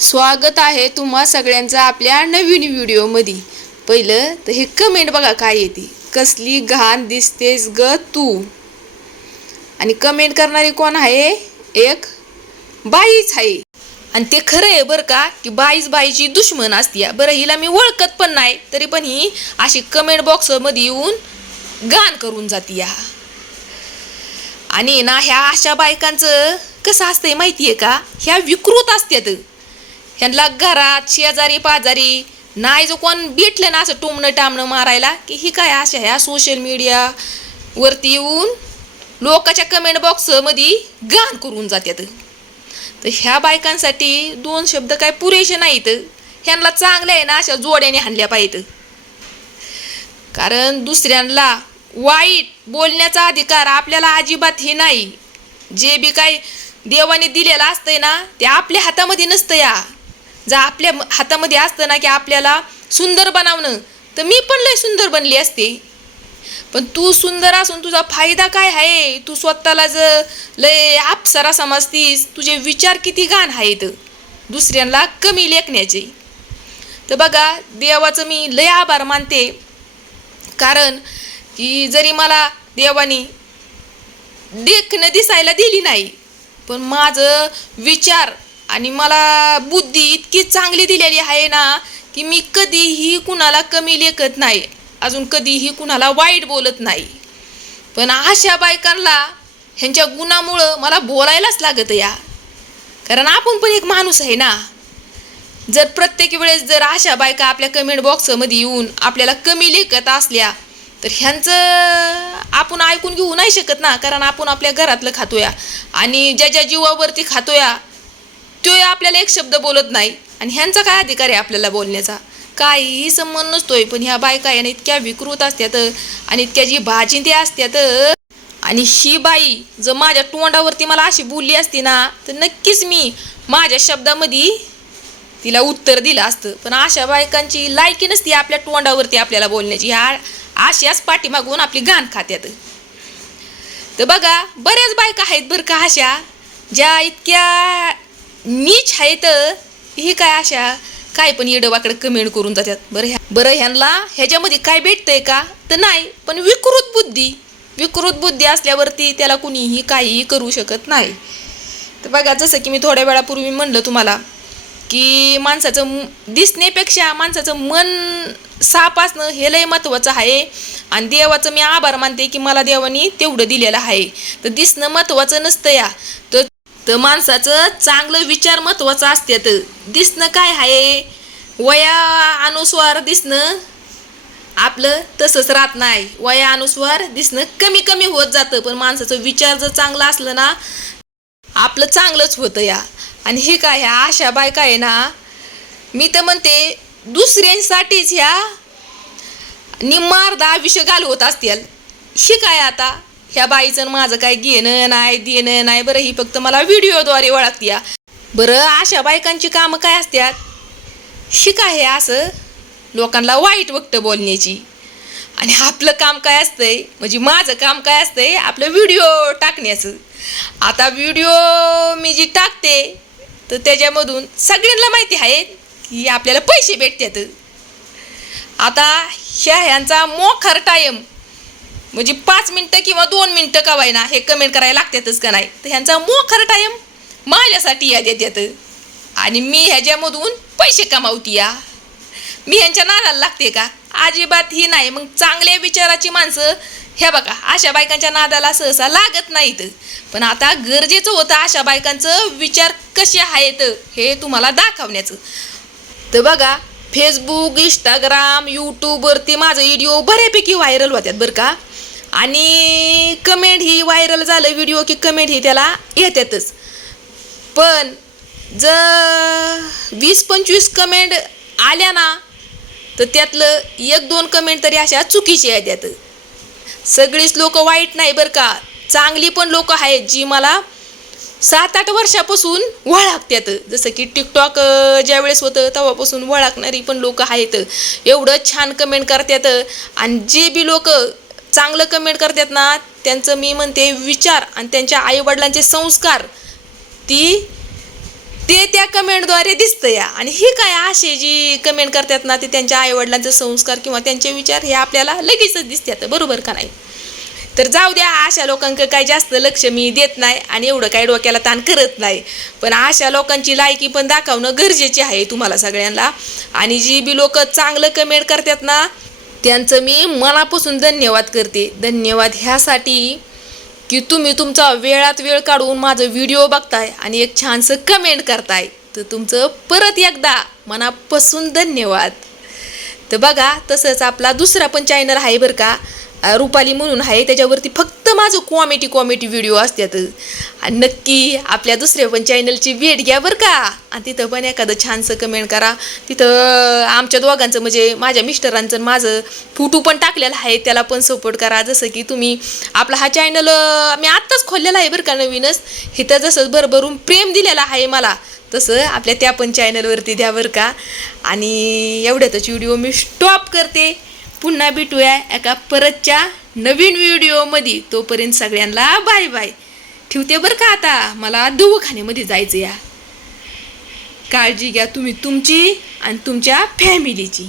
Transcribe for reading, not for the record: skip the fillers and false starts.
स्वागत आहे तुम्हा सगळ्यांचं आपल्या नवीन व्हिडिओमध्ये। पहिलं तर हे कमेंट बघा काय येते, कसली घाण दिसतेस ग तू। आणि कमेंट करणारी कोण आहे? एक बाईच आहे। आणि ते खरं आहे बरं का की बाईच बाईची दुश्मन असते। बरं हिला मी ओळखत पण नाही तरी पण ही अशी कमेंट बॉक्समध्ये येऊन घाण करून जाते। आणि ना ह्या अशा बायकांचं कसं असतंय माहितीये का, ह्या विकृत असतात। ह्यांना घरात शेजारी पाजारी नाही जो कोण भेटलं ना असं टोमणं टामणं मारायला की ही काय अशा ह्या सोशल मीडिया वरती येऊन लोकांच्या कमेंट बॉक्समध्ये घाण करून जातात। तर ह्या बायकांसाठी दोन शब्द काय पुरेसे नाहीत, ह्यांना चांगले आहे ना अशा जोड्याने हाणल्या पाहिजेत। कारण दुसऱ्यांना वाईट बोलण्याचा अधिकार आपल्याला अजिबात हे नाही। जे बी काय देवाने दिलेलं असतंय ना ते आपल्या हातामध्ये नसतं। जर आपल्या हातामध्ये असतं ना की आपल्याला सुंदर बनवणं तर मी पण लय सुंदर बनली असते। पण तू सुंदर असून तुझा फायदा काय आहे? तू स्वतःला जर लय अप्सरा समजतीस, तुझे विचार किती घाण आहेत दुसऱ्यांना कमी लेखण्याचे। तर बघा देवाचं मी लय आभार मानते, कारण की जरी मला देवाने देखणं दिसायला दिली नाही पण माझं विचार आणि मला बुद्धी इतकी चांगली दिलेली आहे ना की मी कधीही कुणाला कमी लेखत नाही, अजून कधीही कुणाला वाईट बोलत नाही। पण अशा बायकांना ह्यांच्या गुणामुळं मला बोलायलाच लागत या, कारण आपण पण एक माणूस आहे ना। जर प्रत्येक वेळेस जर अशा बायका आपल्या कमेंट बॉक्समध्ये येऊन आपल्याला कमी लेखत असल्या तर ह्यांचं आपण ऐकून घेऊ नाही शकत ना, कारण आपण आपल्या घरातलं खातोया आणि ज्या जीवावरती खातोया तो आपल्याला एक शब्द बोलत नाही। आणि ह्यांचा काय अधिकार आहे आपल्याला बोलण्याचा? काहीही संबंध नसतोय। पण ह्या बायका याने इतक्या विकृत असतात आणि इतक्या जी भाजिंत्या असतात। आणि ही बाई जर माझ्या तोंडावरती मला अशी बोलली असती ना तर नक्कीच मी माझ्या शब्दामध्ये तिला उत्तर दिलं असतं। पण अशा बायकांची लायकी नसती आपल्या तोंडावरती आपल्याला बोलण्याची, ह्या अशाच पाठीमागून आपली घाण खात्यात। तर बघा बऱ्याच बायका आहेत बरं का अशा ज्या इतक्या नीच आहेत, ही काय अशा काय पण येडवाकडे कमेंट करून जातात। बरं ह्यांना ह्याच्यामध्ये काय भेटतंय का? तर नाही, पण विकृत बुद्धी असल्यावरती त्याला कुणीही काहीही करू शकत नाही। तर बघा जसं की मी थोड्या वेळापूर्वी म्हणलं तुम्हाला की माणसाचं दिसण्यापेक्षा माणसाचं मन साफ असणं हे लय महत्त्वाचं आहे। आणि देवाचं मी आभार मानते की मला देवाने तेवढं दिलेलं आहे। तर दिसणं महत्त्वाचं नसतं तर माणसाचं चांगलं विचार महत्त्वाचं असतात। दिसणं काय आहे, वयानुसार दिसणं आपलं तसंच राहत नाही, वयानुसार दिसणं कमी कमी होत जातं। पण माणसाचं विचार जर चांगला असलं ना आपलं चांगलंच होतं आणि हे काय ह्या अशा बायका आहे ना, मी तर म्हणते दुसऱ्यांसाठीच ह्या निम्मार्धा आयुष्य घालवत असतील। हे काय आता ह्या बाईचं माझं काय घेणं नाही देणं नाही। बरं ही फक्त मला व्हिडिओद्वारे ओळखते। बरं अशा बायकांची कामं काय असतात? ही काय आहे असं लोकांना वाईट वक्त बोलण्याची। आणि आपलं काम काय असतंय, म्हणजे माझं काम काय असतंय, आपलं व्हिडिओ टाकण्याचं। आता व्हिडिओ मी जी टाकते तर त्याच्यामधून सगळ्यांना माहिती आहे की आपल्याला पैसे भेटतात। आता ह्यांचा मोखर टाईम म्हणजे 5 मिनटं किंवा 2 मिनटं कवायना हे कमेंट करायला लागतातच का नाही, तर ह्यांचा मोखर टाईम माझ्यासाठी देतात आणि मी ह्याच्यामधून पैसे कमावते। मी ह्यांच्या नादाला लागते का? अजिबात ही नाही। मग चांगल्या विचाराची माणसं हे बघा अशा बायकांच्या नादाला सहसा लागत नाहीत। पण आता गरजेचं होतं अशा बायकांचं विचार कसे आहेत हे तुम्हाला दाखवण्याचं। तर बघा फेसबुक, इंस्टाग्राम, यूट्यूबवरती माझं व्हिडिओ बऱ्यापैकी व्हायरल होतात बरं का। आणि कमेंट ही व्हायरल झालं व्हिडिओ की कमेंट ही त्याला येतातच। पण जर 20-25 कमेंट आल्या ना तर त्यातलं 1-2 कमेंट तरी अशा चुकीच्या येतात। सगळीच लोक वाईट नाही बरं का, चांगली पण लोक आहेत जी मला 7-8 वर्षापासून ओळखतात। जसं की टिकटॉक ज्यावेळेस होतं तेव्हापासून ओळखणारी पण लोक आहेत। एवढं छान कमेंट करतात आणि जे बी लोक चांगलं कमेंट करतात ना त्यांचं मी म्हणते विचार आणि त्यांच्या आईवडिलांचे संस्कार ती ते त्या कमेंटद्वारे दिसतं या. आणि ही काय असे जी कमेंट करतात ना ते त्यांच्या आईवडिलांचे संस्कार किंवा त्यांचे विचार हे आपल्याला लगेचच दिसतात, बरोबर का नाही? तर जाऊ द्या, अशा लोकांकडे काही जास्त लक्ष मी देत नाही आणि एवढं काही डोक्याला ताण करत नाही. पण अशा लोकांची लायकी पण दाखवणं गरजेचे आहे तुम्हाला सगळ्यांना. आणि जी बी लोक चांगलं कमेंट करतात ना त्यांचं मी मनापासून धन्यवाद करते. धन्यवाद ह्यासाठी की तुम्ही तुमचा वेळात वेळ काढून माझं व्हिडिओ बघताय आणि एक छानसं कमेंट करताय. तर तुमचं परत एकदा मनापासून धन्यवाद. तर बघा, तसंच आपला दुसरा पण चॅनल आहे बरं का, रुपाली म्हणून आहे. त्याच्यावरती फक्त माझं कॉमेडी व्हिडिओ असतात. आणि नक्की आपल्या दुसऱ्या पण चॅनलची भेट घ्या बरं का. आणि तिथं पण एखादं छानसं कमेंट करा. तिथं आमच्या दोघांचं म्हणजे माझ्या मिस्टरांचं माझं फोटो पण टाकलेला आहे, त्याला पण सपोर्ट करा. जसं की तुम्ही आपला हा चॅनल मी आत्ताच खोललेला आहे बरं का, नवीनच. इथं जसं भरभरून प्रेम दिलेलं आहे मला, तसं आपल्या त्या पण चॅनलवरती द्या बरं का. आणि एवढ्यातच व्हिडिओ मी स्टॉप करते. पुन्हा भेटूया एका परतच्या नवीन व्हिडिओमध्ये. तोपर्यंत सगळ्यांना बाय बाय. ठेवते बरं का, आता मला दवाखान्यामध्ये जायचं या. काळजी घ्या तुम्ही तुमची आणि तुमच्या फॅमिलीची.